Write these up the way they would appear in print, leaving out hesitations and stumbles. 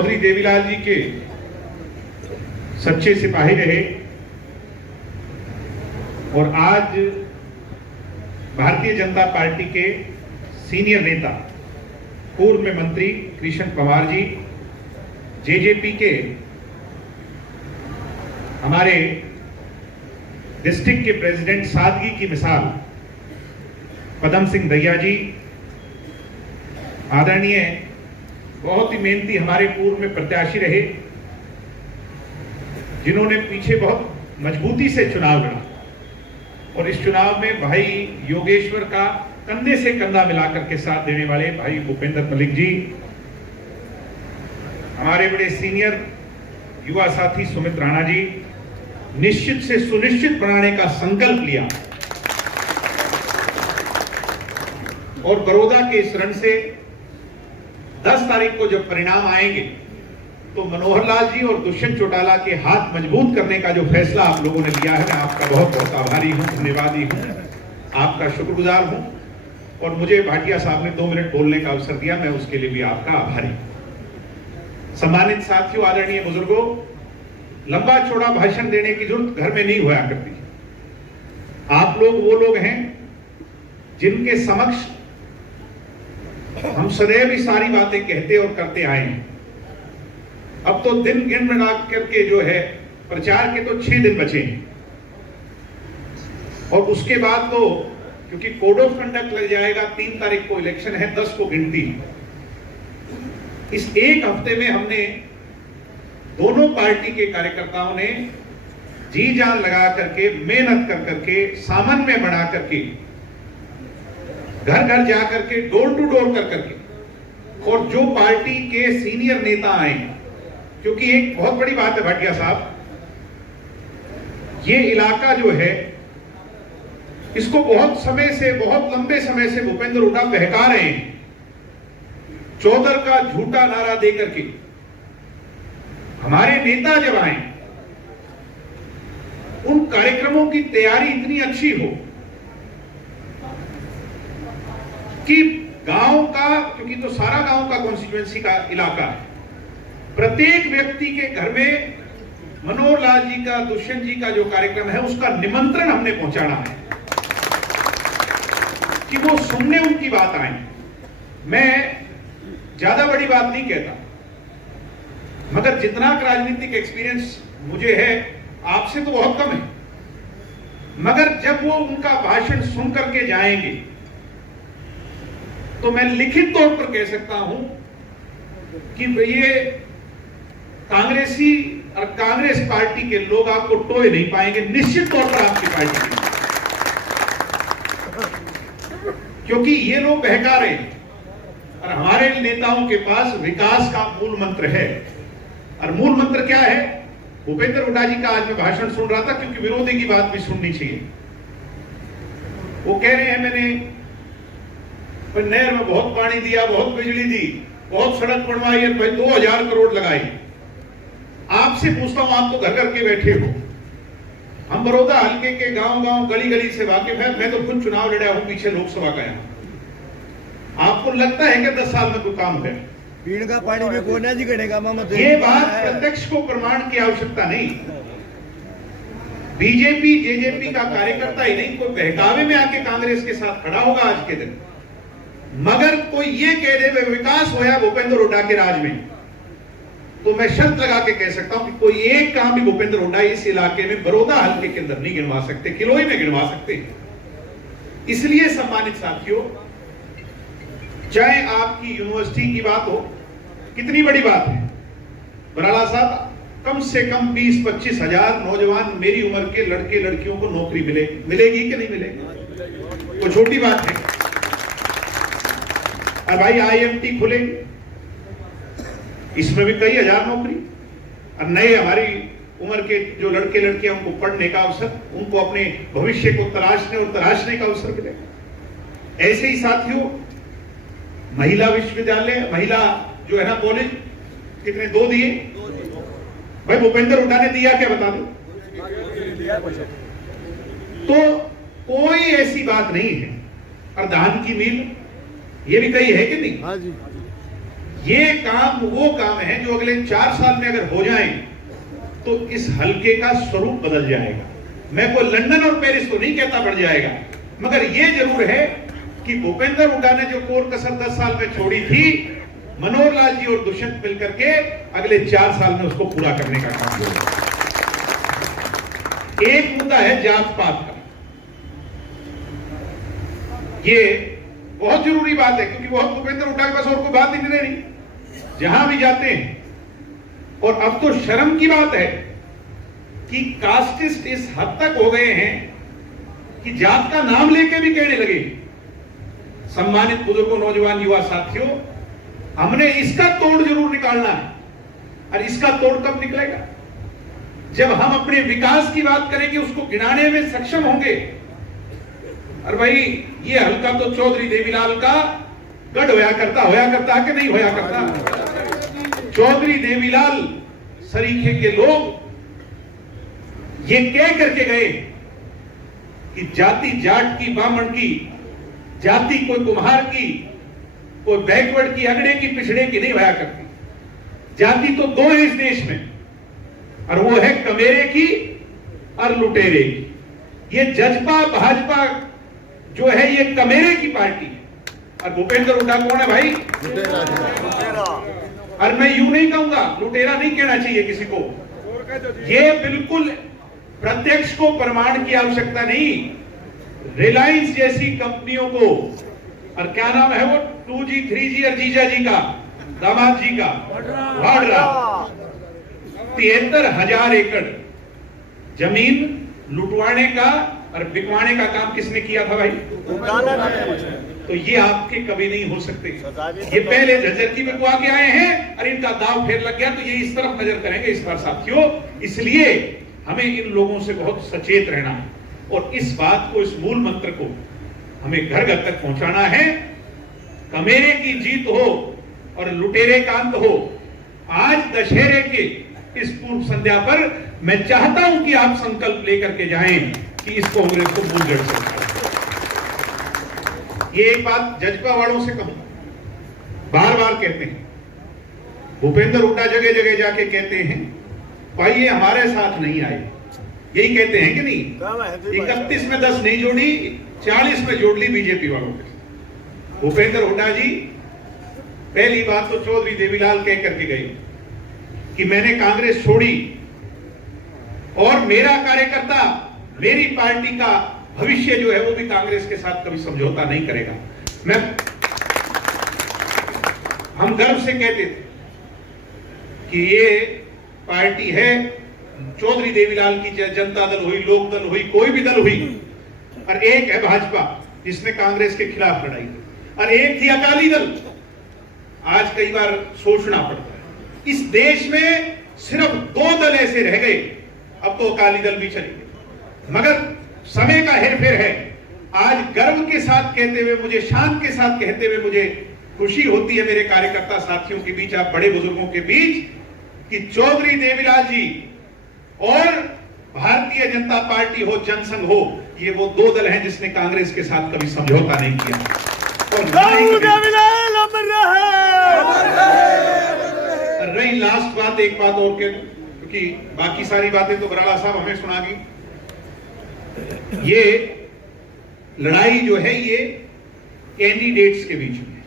चौधरी देवीलाल जी के सच्चे सिपाही रहे और आज भारतीय जनता पार्टी के सीनियर नेता पूर्व में मंत्री कृष्ण पवार जी, जेजेपी के हमारे डिस्ट्रिक्ट के प्रेसिडेंट सादगी की मिसाल पदम सिंह दैया जी, आदरणीय बहुत ही मेहनती हमारे पूर्व में प्रत्याशी रहे जिन्होंने पीछे बहुत मजबूती से चुनाव लड़ा और इस चुनाव में भाई योगेश्वर का कंधे से कंधा मिलाकर के साथ देने वाले भाई भूपेंद्र मलिक जी, हमारे बड़े सीनियर युवा साथी सुमित राणा जी, निश्चित से सुनिश्चित बनाने का संकल्प लिया और बड़ौदा के इस रण से 10 तारीख को जब परिणाम आएंगे तो मनोहर लाल जी और दुष्यंत चौटाला के हाथ मजबूत करने का जो फैसला आप लोगों ने लिया है, मैं आपका बहुत बहुत आभारी हूं, धन्यवादी हूं, आपका शुक्रगुजार हूं और मुझे भाटिया साहब ने 2 मिनट बोलने का अवसर दिया, मैं उसके लिए भी आपका आभारी। सम्मानित साथियों, आदरणीय बुजुर्गों, लंबा चौड़ा भाषण देने की जरूरत घर में नहीं हुआ करती। आप लोग वो लोग हैं जिनके समक्ष हम सदैव ही सारी बातें कहते और करते आए हैं। अब तो दिन गिन मिला करके जो है प्रचार के तो 6 दिन बचे हैं और उसके बाद तो क्योंकि कोड ऑफ कंडक्ट लग जाएगा, 3 तारीख को इलेक्शन है, 10 को गिनती। इस एक हफ्ते में हमने दोनों पार्टी के कार्यकर्ताओं ने जी जान लगा करके, मेहनत कर करके, सामान्य बना करके, घर घर जा करके, डोर टू डोर कर करके और जो पार्टी के सीनियर नेता आए, क्योंकि एक बहुत बड़ी बात है भाटिया साहब, ये इलाका जो है इसको बहुत समय से, बहुत लंबे समय से भूपेंद्र हुड्डा बहका रहे हैं, चौधर का झूठा नारा देकर के। हमारे नेता जब आए, उन कार्यक्रमों की तैयारी इतनी अच्छी हो कि गांव का, क्योंकि तो सारा गांव का कॉन्स्टिट्यूएंसी का इलाका है, प्रत्येक व्यक्ति के घर में मनोहर लाल जी का, दुष्यंत जी का जो कार्यक्रम है उसका निमंत्रण हमने पहुंचाना है कि वो सुनने उनकी बात आए। मैं ज्यादा बड़ी बात नहीं कहता, मगर जितना राजनीतिक एक्सपीरियंस मुझे है आपसे तो बहुत कम है, मगर जब वो उनका भाषण सुन करके जाएंगे तो मैं लिखित तौर पर कह सकता हूं कि ये कांग्रेसी और कांग्रेस पार्टी के लोग आपको टोए नहीं पाएंगे, निश्चित तौर पर आपकी पार्टी के, क्योंकि ये लोग बहका रहे हैं और हमारे नेताओं के पास विकास का मूल मंत्र है। और मूल मंत्र क्या है? भूपेंद्र हुड्डा जी का आज मैं भाषण सुन रहा था, क्योंकि विरोधी की बात भी सुननी चाहिए। वो कह रहे हैं मैंने नहर में बहुत पानी दिया, बहुत बिजली दी, बहुत सड़क बनवाई है, भाई 2000 करोड़ लगाई। आपसे पूछता हूं, आप तो घर घर के बैठे हो, हम बड़ौदा हल्के के गांव गांव गली गली से वाकिफ है, मैं तो खुद चुनाव लड़ा हूं पीछे लोकसभा का। आपको लगता है कि 10 साल में कोई काम है? पीने का पानी में कोना जी करेगा मामा। ये बात प्रत्यक्ष को प्रमाण की आवश्यकता नहीं। बीजेपी जेजेपी का कार्यकर्ता ही नहीं, कोई बहकावे में आके कांग्रेस के साथ खड़ा होगा आज के दिन, मगर कोई ये कह दे विकास होया भूपेंद्र हुड्डा के राज में, तो मैं शर्त लगा के कह सकता हूं कि कोई एक काम भी भूपेंद्र हुड्डा इस इलाके में बड़ौदा हल्के के अंदर नहीं गिनवा सकते, किलोई में गिनवा सकते। इसलिए सम्मानित साथियों, चाहे आपकी यूनिवर्सिटी की बात हो, कितनी बड़ी बात है बराला साहब, कम से कम 20-25 हजार नौजवान मेरी उम्र के लड़के लड़कियों को नौकरी मिलेगी कि नहीं मिलेगी? वो छोटी बात है। और भाई आईएमटी खुलेंगे, इसमें भी कई हजार नौकरी, और नए हमारी उम्र के जो लड़के लड़कियां उनको पढ़ने का अवसर, उनको अपने भविष्य को तराशने का अवसर मिलेगा। ऐसे ही साथियों, महिला विश्वविद्यालय, महिला जो है ना कॉलेज, कितने? 2 दिए भाई, भूपेंद्र हुड्डा ने दिया क्या बता दो? तो कोई ऐसी बात नहीं है। और धान की मिल, ये भी कही है कि नहीं? हाँ जी। ये काम वो काम है जो अगले 4 साल में अगर हो जाएं तो इस हलके का स्वरूप बदल जाएगा। मैं कोई लंदन और पेरिस तो नहीं कहता बढ़ जाएगा, मगर ये जरूर है कि भूपेंद्र हुड्डा ने जो कोर कसर 10 साल में छोड़ी थी, मनोहर लाल जी और दुष्यंत मिलकर के अगले 4 साल में उसको पूरा करने का काम होगा। एक मुद्दा है जात पात का, ये बहुत जरूरी बात है, क्योंकि बहुत भूपेंद्र हुड्डा के पास और कोई बात ही नहीं रही जहां भी जाते हैं। और अब तो शर्म की बात है कि कास्टिस्ट इस हद तक हो गए हैं कि जात का नाम लेके भी कहने लगे। सम्मानित बुजुर्गों, नौजवान, युवा साथियों, हमने इसका तोड़ जरूर निकालना है। और इसका तोड़ कब निकलेगा? जब हम अपने विकास की बात करेंगे, उसको गिनाने में सक्षम होंगे। और भाई ये हल्का तो चौधरी देवीलाल का गढ़ होया करता है कि नहीं होया करता। चौधरी देवीलाल सरीखे के लोग ये कह करके गए कि जाति जाट की, बामण की जाति कोई कुम्हार की, कोई बैकवर्ड की, अगड़े की, पिछड़े की नहीं होया करती। जाति तो 2 है इस देश में, और वो है कमेरे की और लुटेरे की। ये जजपा भाजपा जो है ये कमेरे की पार्टी है, और भूपेंद्र हुड्डा कौन है भाई? लुटेरा। और मैं यूं नहीं कहूंगा, लुटेरा नहीं कहना चाहिए किसी को। ये बिल्कुल प्रत्यक्ष को प्रमाण की आवश्यकता नहीं। रिलायंस जैसी कंपनियों को, और क्या नाम है वो 2G 3G और जीजा जी का, दामाद जी का, वाड्रा, 73,000 एकड़ जमीन लुटवाने का और बिकवाने का काम किसने किया था भाई? तो ये आपके कभी नहीं हो सकते। ये पहले झज्जर की बिकवा के आए हैं और इनका दाव फेर लग गया, तो ये इस तरफ नजर करेंगे इस बार साथियों। इसलिए हमें इन लोगों से बहुत सचेत रहना है, और इस बात को, इस मूल मंत्र को हमें घर घर तक पहुंचाना है। कमेरे की जीत हो और लुटेरे का अंत हो। आज दशहरे के इस पूर्व संध्या पर मैं चाहता हूं कि आप संकल्प लेकर के जाएं कि इस कांग्रेस को मूल जड़ सकता है। ये एक बात जजपा वालों से कहूं, बार बार कहते हैं, भूपेंद्र हुड्डा जगह जगह जाके कहते हैं भाई ये हमारे साथ नहीं आए, यही कहते हैं कि नहीं? 31 में 10 नहीं जोड़ी, 40 में जोड़ ली बीजेपी वालों के। भूपेंद्र हुड्डा जी पहली बात तो चौधरी देवीलाल कह करके गए कि मैंने कांग्रेस छोड़ी और मेरा कार्यकर्ता, मेरी पार्टी का भविष्य जो है वो भी कांग्रेस के साथ कभी समझौता नहीं करेगा। हम गर्व से कहते थे कि ये पार्टी है चौधरी देवीलाल की, चाहे जनता दल हुई, लोक दल हुई, कोई भी दल हुई, और एक है भाजपा जिसने कांग्रेस के खिलाफ लड़ाई, और एक थी अकाली दल। आज कई बार सोचना पड़ता है, इस देश में सिर्फ 2 दल ऐसे रह गए, अब तो अकाली दल भी चली गई, मगर समय का हेरफेर है। आज गर्व के साथ कहते हुए, मुझे शान के साथ कहते हुए मुझे खुशी होती है मेरे कार्यकर्ता साथियों के बीच, आप बड़े बुजुर्गों के बीच, कि चौधरी देवीलाल जी और भारतीय जनता पार्टी हो, जनसंघ हो, ये वो 2 दल हैं जिसने कांग्रेस के साथ कभी समझौता नहीं किया। और रही लास्ट बात, एक बात और कह दूं, क्योंकि बाकी सारी बातें तो बराड़ा साहब हमें सुना दी। ये लड़ाई जो है ये कैंडिडेट्स के बीच में।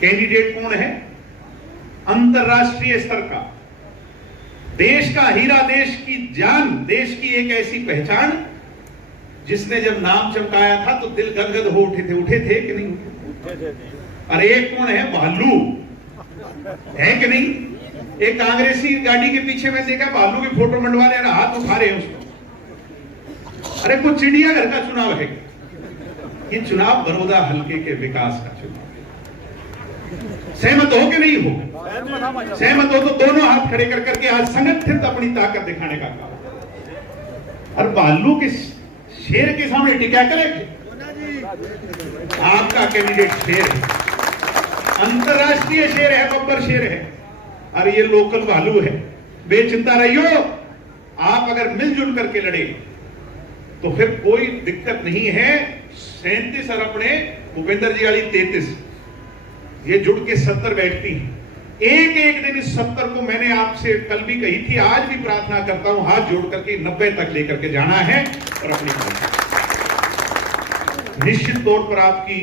कैंडिडेट कौन है? अंतरराष्ट्रीय स्तर का, देश का हीरा, देश की जान, देश की एक ऐसी पहचान जिसने जब नाम चमकाया था तो दिल गदगद हो उठे थे कि नहीं? अरे एक कौन है? भालू है कि नहीं? एक कांग्रेसी गाड़ी के पीछे में देखा भालू की फोटो मंडवा रहे हैं, हाथ उठा रहे हैं उसको। अरे कुछ चिड़ियाघर का चुनाव है ये? चुनाव बड़ौदा हल्के के विकास का चुनाव है। सहमत हो कि नहीं हो? सहमत हो तो दोनों हाथ खड़े कर करके आज संगठित अपनी ताकत दिखाने का काम। और भालू के शेर के सामने टिका करेंगे? आपका कैंडिडेट शेर है, अंतरराष्ट्रीय शेर है, बब्बर शेर है, और ये लोकल भालू है। बेचिंता रहियो, आप अगर मिलजुल करके लड़े तो फिर कोई दिक्कत नहीं है। 37 और अपने भूपेंद्र जी वाली 33, ये जुड़ के 70 बैठती हैं। एक एक दिन इस 70 को मैंने आपसे कल भी कही थी, आज भी प्रार्थना करता हूं, हाथ जोड़ करके 90 तक लेकर के जाना है और अपनी निश्चित तौर पर आपकी